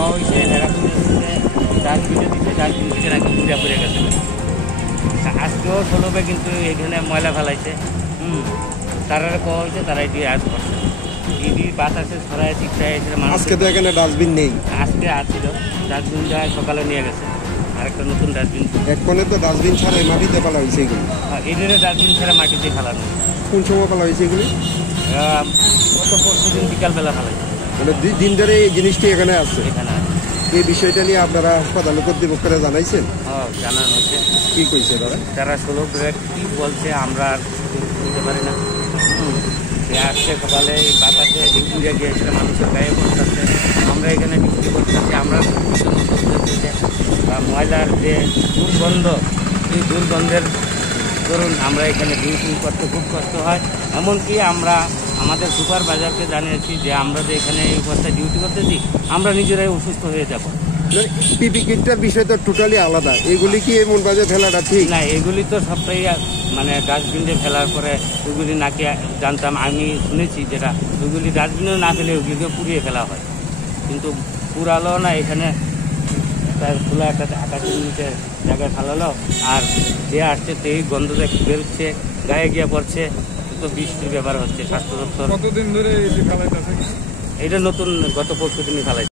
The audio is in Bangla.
কওয়া হয়েছে এরকম ডাস্টবিনে দিচ্ছে, ডাস্টবিন থেকে নাকি ঘুরে পড়ে গেছে। আজকেও ষোলোবে কিন্তু এখানে ময়লা ফেলাইছে। তারা কওয়া হয়েছে, তারা এটি আজ করছে ইডি বাতাসে ছড়ায় চিকটায় এসে মানুষ। আজকে তো এখানে ডাস্টবিন নেই। আজকে আসছিল ডাস্টবিনটা সকালে নিয়ে গেছে, আরেকটা নতুন ডাস্টবিন। এক কোণে তো ডাস্টবিন ছাড়াই মাটিতে ফেলা হয়েছে এগুলি। এদের ডাস্টবিন ছাড়া মাটিতে ফেলানো। কোন সময় ফেলা হয়েছে এগুলি? গত পরশুদিন বিকালবেলা ফেলাইছে। মানে 2 দিন ধরে এই জিনিসটি এখানে আছে। এখানে এই বিষয়টা নিয়ে আপনারা হাসপাতাল কর্তৃপক্ষরা জানাইছেন? জানানো হচ্ছে। কি কইছে তারা? তারা 16 কি বলছে আমরা আর বুঝতে পারি না। সে আসছে সকালে বাতাসে ঘুরে গিয়েছিল, মানুষের গায়ে বসতেছে, আমরা এখানে ডিউটি করতেছি। আমরা বা ময়লার যে দুর্গন্ধ, এই দুর্গন্ধের ধরুন আমরা এখানে ডিউটি করতে খুব কষ্ট হয়। এমনকি আমরা আমাদের সুপারভাইজারকে জানিয়েছি যে আমরা যে এখানে এই অবস্থায় ডিউটি করতেছি, আমরা নিজেরাই অসুস্থ হয়ে যাব। পিপি কিটটার বিষয় তো টোটালি আলাদা। এগুলি কি এমন বাজে ফেলাটা ঠিক না? এগুলি তো সবটাই মানে ডাস্টবিনে ফেলার পরে ওইগুলি নাকি জানতাম, আমি শুনেছি যেটা ওইগুলি ডাস্টবিনেও না ফেলে ওইগুলিকে পুড়িয়ে ফেলা হয়, কিন্তু পুরালো না। এখানে তার খোলা একটা আকাশের নিচে জায়গায় ফেলালো, আর যে আসছে সেই গন্ধ বেরোচ্ছে, গায়ে গিয়ে পড়ছে। তো বৃষ্টির ব্যাপার হচ্ছে। স্বাস্থ্য দপ্তর কতদিন ধরে এটা নতুন গত পরশু দিনই ফেলাইছে।